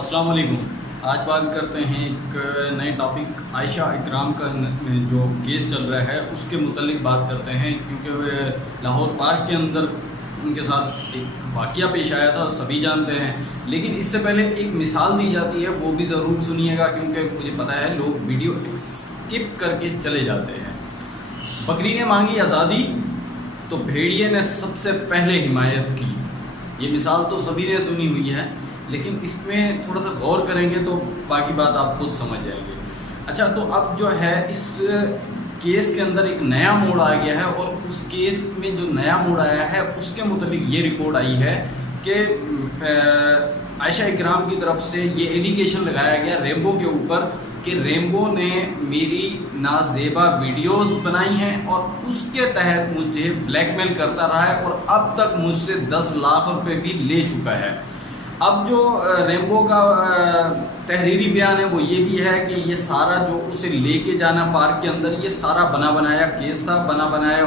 السلام علیکم۔ آج بات کرتے ہیں ایک نئے ٹاپک عائشہ اکرام کا جو کیس چل رہا ہے اس کے متعلق بات کرتے ہیں، کیونکہ لاہور پارک کے اندر ان کے ساتھ ایک واقعہ پیش آیا تھا، سبھی جانتے ہیں، لیکن اس سے پہلے ایک مثال دی جاتی ہے، وہ بھی ضرور سنیے گا کیونکہ مجھے پتہ ہے لوگ ویڈیو اسکپ کر کے چلے جاتے ہیں۔ بکری نے مانگی آزادی تو بھیڑیے نے سب سے پہلے حمایت کی۔ یہ مثال تو سبھی نے سنی ہوئی ہے، لیکن اس میں تھوڑا سا غور کریں گے تو باقی بات آپ خود سمجھ جائیں گے۔ اچھا، تو اب جو ہے اس کیس کے اندر ایک نیا موڑ آ گیا ہے، اور اس کیس میں جو نیا موڑ آیا ہے اس کے متعلق یہ رپورٹ آئی ہے کہ عائشہ اکرام کی طرف سے یہ ایلیگیشن لگایا گیا ریمبو کے اوپر کہ ریمبو نے میری نازیبا ویڈیوز بنائی ہیں اور اس کے تحت مجھے بلیک میل کرتا رہا ہے اور اب تک مجھ سے 10 لاکھ روپے بھی لے چکا ہے۔ اب جو ریمبو کا تحریری بیان ہے وہ یہ بھی ہے کہ یہ سارا جو اسے لے کے جانا پارک کے اندر، یہ سارا بنا بنایا کیس تھا، بنا بنایا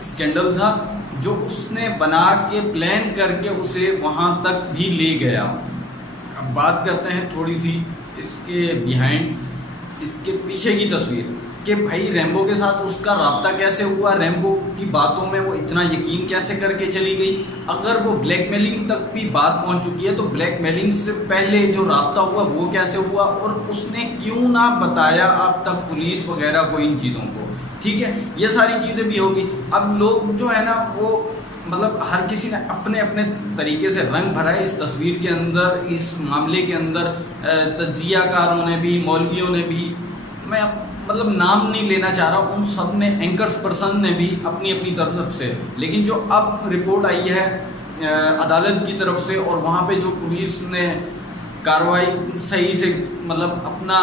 اسکینڈل تھا، جو اس نے بنا کے پلان کر کے اسے وہاں تک بھی لے گیا۔ اب بات کرتے ہیں تھوڑی سی اس کے بیہائنڈ، اس کے پیچھے کی تصویر کہ بھائی ریمبو کے ساتھ اس کا رابطہ کیسے ہوا، ریمبو کی باتوں میں وہ اتنا یقین کیسے کر کے چلی گئی۔ اگر وہ بلیک میلنگ تک بھی بات پہنچ چکی ہے تو بلیک میلنگ سے پہلے جو رابطہ ہوا وہ کیسے ہوا، اور اس نے کیوں نہ بتایا اب تک پولیس وغیرہ کو ان چیزوں کو، ٹھیک ہے، یہ ساری چیزیں بھی ہوگی۔ اب لوگ جو ہے نا وہ مطلب ہر کسی نے اپنے اپنے طریقے سے رنگ بھرا ہے اس تصویر کے اندر، اس معاملے کے اندر۔ تجزیہ کاروں نے بھی، مولویوں نے بھی، میں مطلب نام نہیں لینا چاہ رہا، ان سب نے، اینکرز پرسن نے بھی اپنی اپنی طرف سے، لیکن جو اب رپورٹ آئی ہے عدالت کی طرف سے اور وہاں پہ جو پولیس نے کارروائی صحیح سے مطلب اپنا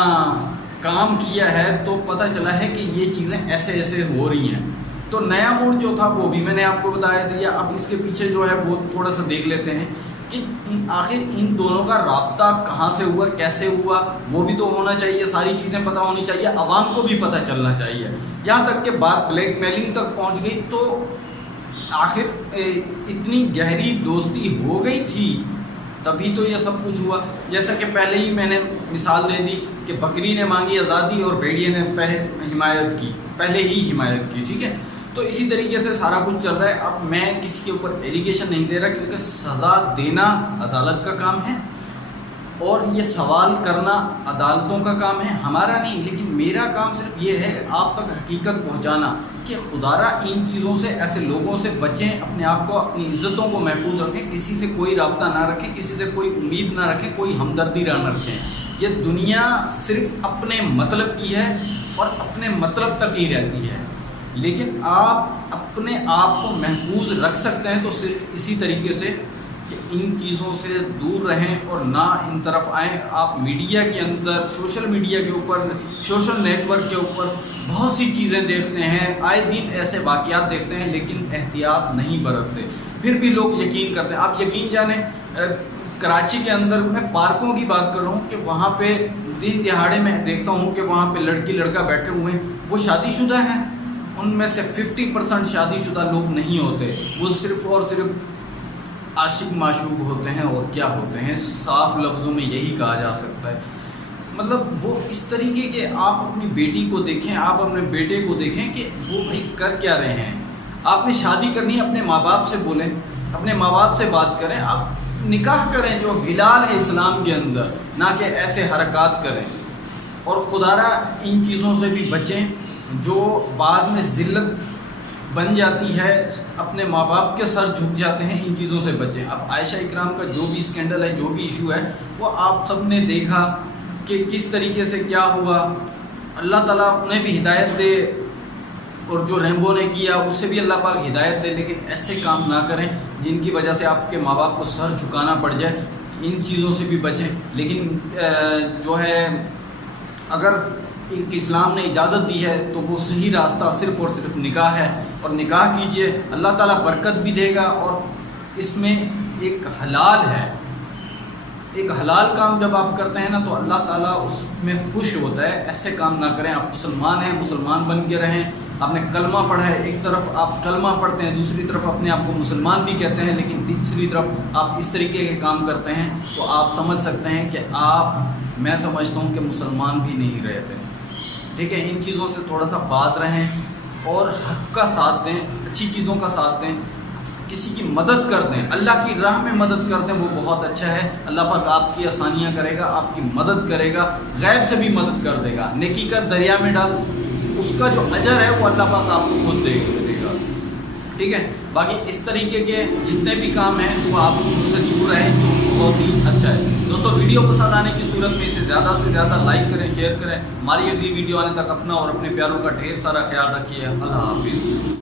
کام کیا ہے تو پتہ چلا ہے کہ یہ چیزیں ایسے ایسے ہو رہی ہیں۔ تو نیا موڈ جو تھا وہ بھی میں نے آپ کو بتایا دیا۔ اب اس کے پیچھے جو ہے وہ تھوڑا سا دیکھ لیتے ہیں کہ آخر ان دونوں کا رابطہ کہاں سے ہوا، کیسے ہوا، وہ بھی تو ہونا چاہیے، ساری چیزیں پتہ ہونی چاہیے، عوام کو بھی پتہ چلنا چاہیے۔ یہاں تک کہ بات بلیک میلنگ تک پہنچ گئی تو آخر اتنی گہری دوستی ہو گئی تھی تبھی تو یہ سب کچھ ہوا۔ جیسا کہ پہلے ہی میں نے مثال دے دی کہ بکری نے مانگی آزادی اور بھیڑیے نے حمایت کی، پہلے ہی حمایت کی، ٹھیک ہے۔ تو اسی طریقے سے سارا کچھ چل رہا ہے۔ اب میں کسی کے اوپر ایلیگیشن نہیں دے رہا کیونکہ سزا دینا عدالت کا کام ہے اور یہ سوال کرنا عدالتوں کا کام ہے، ہمارا نہیں، لیکن میرا کام صرف یہ ہے آپ تک حقیقت پہنچانا کہ خدارہ ان چیزوں سے، ایسے لوگوں سے بچیں، اپنے آپ کو، اپنی عزتوں کو محفوظ رکھیں، کسی سے کوئی رابطہ نہ رکھیں، کسی سے کوئی امید نہ رکھیں، کوئی ہمدردی نہ رکھیں۔ یہ دنیا صرف اپنے مطلب کی ہے اور اپنے مطلب تک ہی رہتی ہے، لیکن آپ اپنے آپ کو محفوظ رکھ سکتے ہیں تو صرف اسی طریقے سے کہ ان چیزوں سے دور رہیں اور نہ ان طرف آئیں۔ آپ میڈیا کے اندر، سوشل میڈیا کے اوپر، سوشل نیٹ ورک کے اوپر بہت سی چیزیں دیکھتے ہیں، آئے دن ایسے واقعات دیکھتے ہیں، لیکن احتیاط نہیں برتتے، پھر بھی لوگ یقین کرتے ہیں۔ آپ یقین جانیں کراچی کے اندر میں پارکوں کی بات کر رہا ہوں کہ وہاں پہ دن دہاڑے میں دیکھتا ہوں کہ وہاں پہ لڑکی لڑکا بیٹھے ہوئے ہیں، وہ شادی شدہ ہیں، ان میں سے 50% شادی شدہ لوگ نہیں ہوتے، وہ صرف اور صرف عاشق معشوق ہوتے ہیں، اور کیا ہوتے ہیں، صاف لفظوں میں یہی کہا جا سکتا ہے۔ مطلب وہ اس طریقے کے، آپ اپنی بیٹی کو دیکھیں، آپ اپنے بیٹے کو دیکھیں کہ وہ بھائی کر کیا رہے ہیں۔ آپ نے شادی کرنی ہے، اپنے ماں باپ سے بولیں، اپنے ماں باپ سے بات کریں، آپ نکاح کریں جو حلال ہے اسلام کے اندر، نہ کہ ایسے حرکات کریں، اور خدارہ ان چیزوں سے بھی بچیں جو بعد میں ذلت بن جاتی ہے، اپنے ماں باپ کے سر جھک جاتے ہیں، ان چیزوں سے بچیں۔ اب عائشہ اکرام کا جو بھی اسکینڈل ہے، جو بھی ایشو ہے، وہ آپ سب نے دیکھا کہ کس طریقے سے کیا ہوا۔ اللہ تعالیٰ انہیں بھی ہدایت دے، اور جو ریمبو نے کیا اسے بھی اللہ پاک ہدایت دے، لیکن ایسے کام نہ کریں جن کی وجہ سے آپ کے ماں باپ کو سر جھکانا پڑ جائے، ان چیزوں سے بھی بچیں۔ لیکن جو ہے اگر اسلام نے اجازت دی ہے تو وہ صحیح راستہ صرف اور صرف نکاح ہے، اور نکاح کیجئے، اللہ تعالیٰ برکت بھی دے گا، اور اس میں ایک حلال ہے، ایک حلال کام جب آپ کرتے ہیں نا تو اللہ تعالیٰ اس میں خوش ہوتا ہے۔ ایسے کام نہ کریں، آپ مسلمان ہیں، مسلمان بن کے رہیں، آپ نے کلمہ پڑھا ہے، ایک طرف آپ کلمہ پڑھتے ہیں، دوسری طرف اپنے آپ کو مسلمان بھی کہتے ہیں، لیکن تیسری طرف آپ اس طریقے کے کام کرتے ہیں، تو آپ سمجھ سکتے ہیں کہ آپ، میں سمجھتا ہوں کہ مسلمان بھی نہیں رہتے. ٹھیک ہے، ان چیزوں سے تھوڑا سا باز رہیں اور حق کا ساتھ دیں، اچھی چیزوں کا ساتھ دیں، کسی کی مدد کر دیں، اللہ کی راہ میں مدد کر دیں، وہ بہت اچھا ہے. اللہ پاک آپ کی آسانیاں کرے گا، آپ کی مدد کرے گا، غیب سے بھی مدد کر دے گا. نیکی کر دریا میں ڈال، اس کا جو اجر ہے وہ اللہ پاک آپ کو خود دے گا. ٹھیک ہے، باقی اس طریقے کے جتنے بھی کام ہیں وہ آپ ان سے دور رہیں تو بہت ہی اچھا ہے. دوستو ویڈیو پسند آنے کی صورت میں اسے زیادہ سے زیادہ لائک کریں، شیئر کریں. ہماری اگلی ویڈیو آنے تک اپنا اور اپنے پیاروں کا ڈھیر سارا خیال رکھیے. اللہ حافظ.